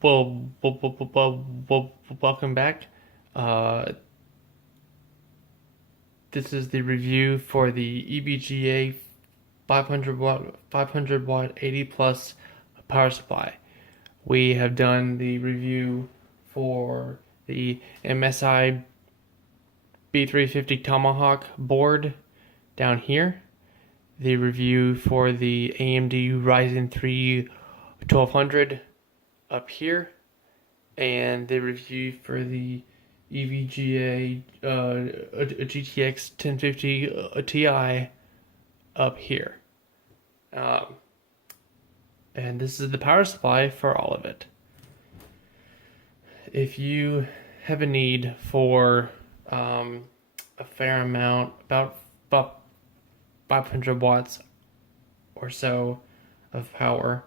Welcome back. Uh, this is the review for the EVGA 500 watt 80 plus power supply. We have done the review for the MSI B350 Tomahawk board down here, the review for the AMD Ryzen 3 1200 up here, and the review for the EVGA GTX 1050 Ti up here. Um, and this is the power supply for all of it. If you have a need for a fair amount, about 500 watts or so of power,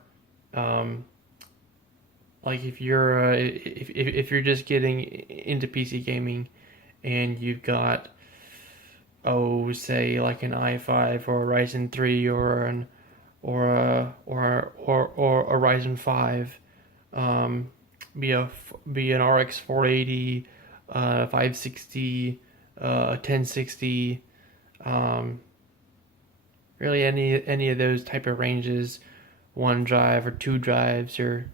like if you're just getting into PC gaming and you've got, say like an i5 or a Ryzen 3 or a Ryzen 5, be an RX 480, 560, 1060, really any of those type of ranges, one drive or two drives, or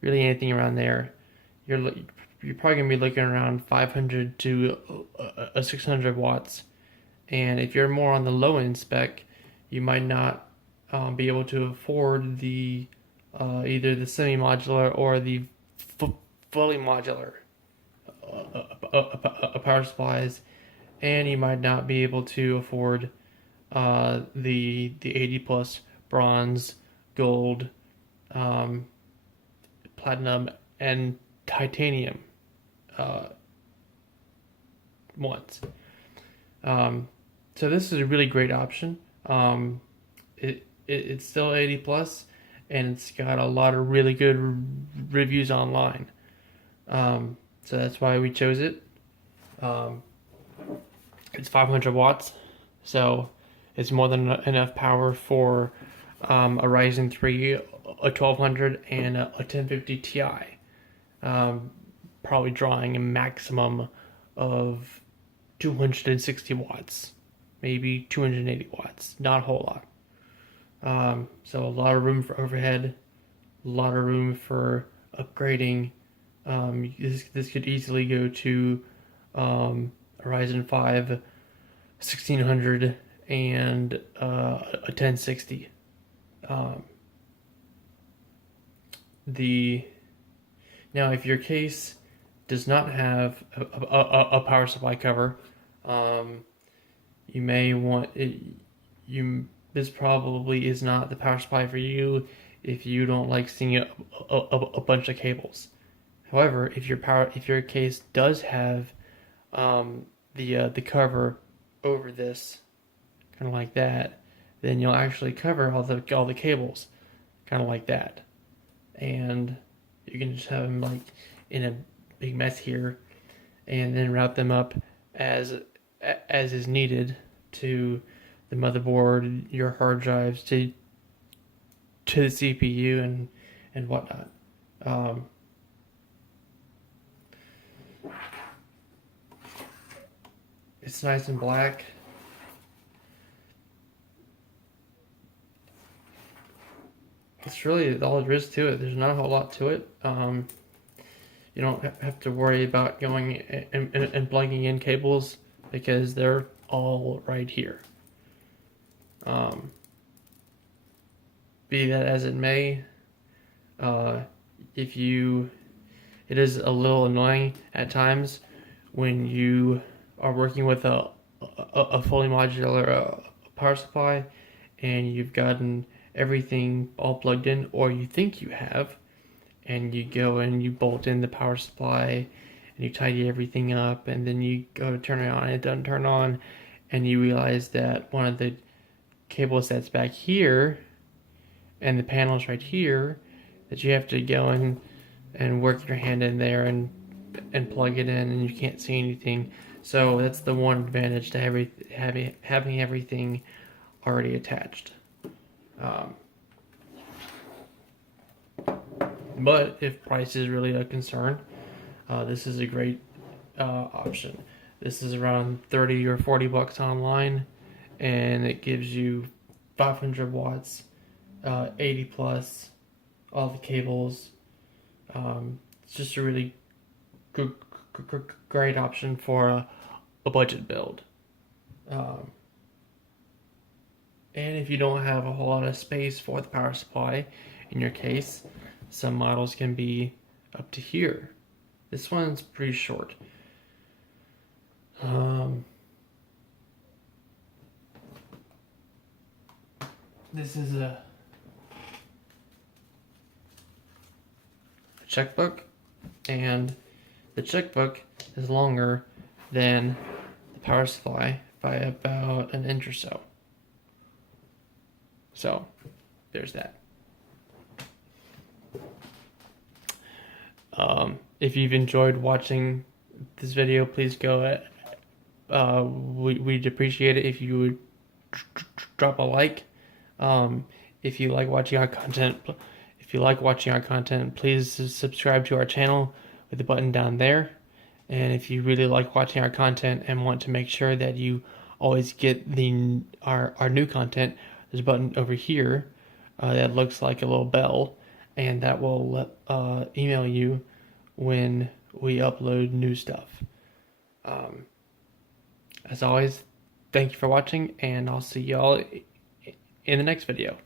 really anything around there, you're probably gonna be looking around 500 to 600 watts. And if you're more on the low end spec, you might not be able to afford the either the semi modular or the fully modular power supplies, and you might not be able to afford the 80 plus bronze, gold, platinum, and titanium ones. So this is a really great option. It's still 80 plus, and it's got a lot of really good reviews online. So that's why we chose it. It's 500 watts, so it's more than enough power for a Ryzen 3, a 1200, and a 1050 Ti. Probably drawing a maximum of 260 watts, maybe 280 watts, not a whole lot. So a lot of room for overhead, a lot of room for upgrading. This could easily go to a Ryzen 5 1600 and a 1060. Now, if your case does not have a power supply cover, you may want it. This probably is not the power supply for you if you don't like seeing a bunch of cables. However, if your case does have the cover over this, kind of like that, then you'll actually cover all the cables, kind of like that, and you can just have them like in a big mess here, and then route them up as is needed to the motherboard, your hard drives, to the CPU and whatnot. It's nice and black. That's really all there is to it. There's not a whole lot to it. You don't have to worry about going and plugging in cables because they're all right here. Be that as it may, it is a little annoying at times when you are working with a fully modular power supply and you've gotten everything all plugged in, or you think you have, and you go and you bolt in the power supply and you tidy everything up, and then you go to turn it on and it doesn't turn on, and you realize that one of the cables that's back here and the panels right here, that you have to go in and work your hand in there and plug it in, and you can't see anything. So that's the one advantage to having everything already attached. But if price is really a concern, this is a great option. This is around 30 or 40 bucks online, and it gives you 500 watts, 80 plus, all the cables. It's just a really great option for a budget build. And if you don't have a whole lot of space for the power supply in your case, some models can be up to here. This one's pretty short. This is a checkbook, and the checkbook is longer than the power supply by about an inch or so. So there's that. If you've enjoyed watching this video, please go. We'd appreciate it if you would drop a like. If you like watching our content, please subscribe to our channel with the button down there. And if you really like watching our content and want to make sure that you always get our new content, there's a button over here that looks like a little bell, and that will email you when we upload new stuff. As always, thank you for watching, and I'll see y'all in the next video.